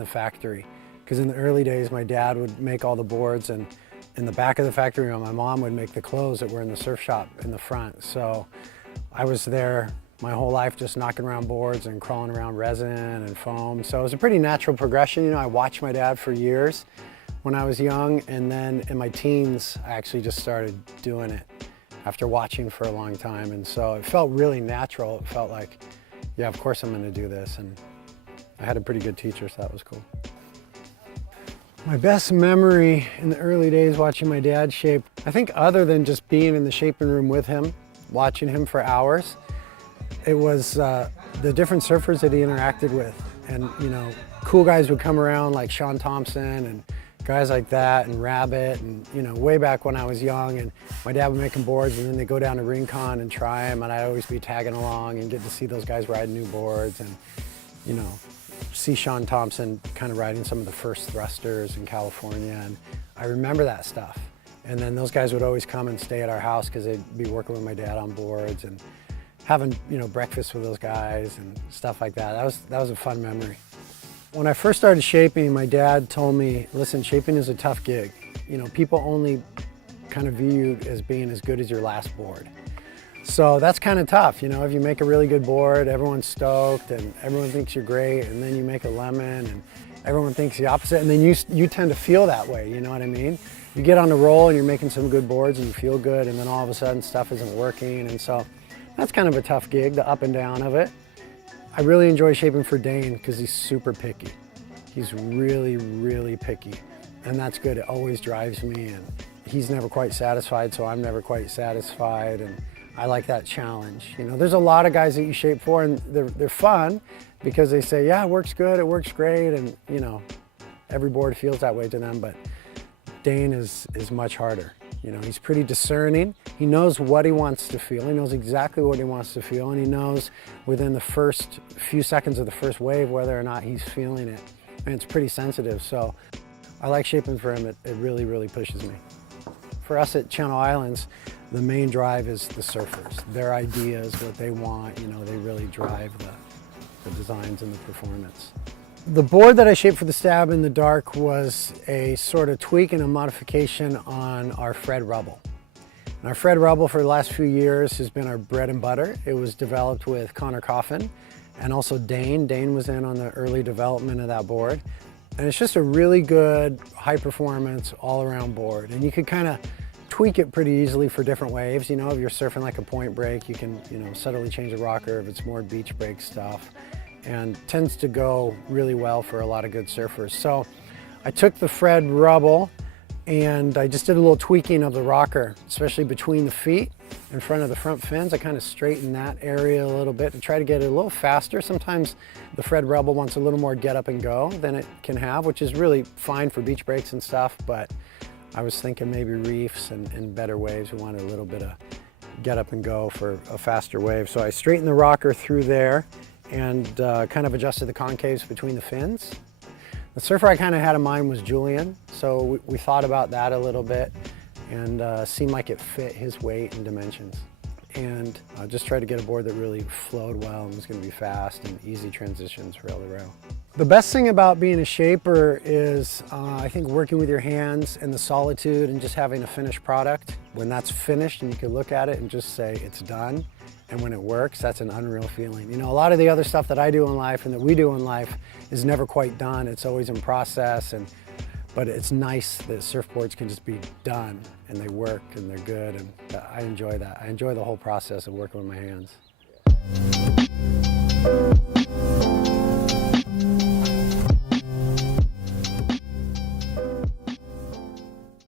the factory. Because in the early days, my dad would make all the boards, and in the back of the factory, my mom would make the clothes that were in the surf shop in the front. So I was there my whole life just knocking around boards and crawling around resin and foam. So it was a pretty natural progression. You know, I watched my dad for years when I was young, and then in my teens, I actually just started doing it after watching for a long time. And so it felt really natural. It felt like, yeah, of course I'm gonna do this. And I had a pretty good teacher, so that was cool. My best memory in the early days watching my dad shape, I think other than just being in the shaping room with him, watching him for hours, it was the different surfers that he interacted with. And, you know, cool guys would come around like Sean Thompson and guys like that, and Rabbit, and, you know, way back when I was young, and my dad would make them boards, and then they go down to Rincon and try them, and I'd always be tagging along and get to see those guys ride new boards, and, you know, see Sean Thompson kind of riding some of the first thrusters in California, and I remember that stuff. And then those guys would always come and stay at our house because they'd be working with my dad on boards and having, you know, breakfast with those guys and stuff like that. That was a fun memory. When I first started shaping, my dad told me, listen, shaping is a tough gig. You know, people only kind of view you as being as good as your last board. So that's kind of tough, you know, if you make a really good board, everyone's stoked and everyone thinks you're great, and then you make a lemon and everyone thinks the opposite, and then you tend to feel that way, you know what I mean? You get on the roll and you're making some good boards and you feel good, and then all of a sudden stuff isn't working, and so that's kind of a tough gig, the up and down of it. I really enjoy shaping for Dane because he's super picky. He's really, really picky, and that's good. It always drives me, and he's never quite satisfied, so I'm never quite satisfied, and I like that challenge. You know, there's a lot of guys that you shape for, and they're fun because they say, yeah, it works good, it works great, and, you know, every board feels that way to them, but Dane is much harder. You know, he's pretty discerning. He knows what he wants to feel. He knows exactly what he wants to feel, and he knows within the first few seconds of the first wave whether or not he's feeling it. And it's pretty sensitive, so I like shaping for him. It really, really pushes me. For us at Channel Islands, the main drive is the surfers. Their ideas, what they want, you know, they really drive the designs and the performance. The board that I shaped for the Stab in the Dark was a sort of tweak and a modification on our Fred Rubble. And our Fred Rubble for the last few years has been our bread and butter. It was developed with Connor Coffin and also Dane. Dane was in on the early development of that board. And it's just a really good, high performance, all around board. And you could kind of tweak it pretty easily for different waves. You know, if you're surfing like a point break, you can, you know, subtly change the rocker if it's more beach break stuff. And tends to go really well for a lot of good surfers. So I took the Fred Rubble and I just did a little tweaking of the rocker, especially between the feet in front of the front fins. I kind of straightened that area a little bit to try to get it a little faster. Sometimes the Fred Rubble wants a little more get up and go than it can have, which is really fine for beach breaks and stuff, but I was thinking maybe reefs and better waves. We wanted a little bit of get up and go for a faster wave. So I straightened the rocker through there and kind of adjusted the concaves between the fins. The surfer I kind of had in mind was Julian, so we thought about that a little bit, and seemed like it fit his weight and dimensions. And just tried to get a board that really flowed well and was going to be fast and easy transitions rail to rail. The best thing about being a shaper is I think working with your hands and the solitude and just having a finished product. When that's finished and you can look at it and just say it's done, and when it works, that's an unreal feeling. You know, a lot of the other stuff that I do in life and that we do in life is never quite done. It's always in process, but it's nice that surfboards can just be done and they work and they're good, and I enjoy that. I enjoy the whole process of working with my hands.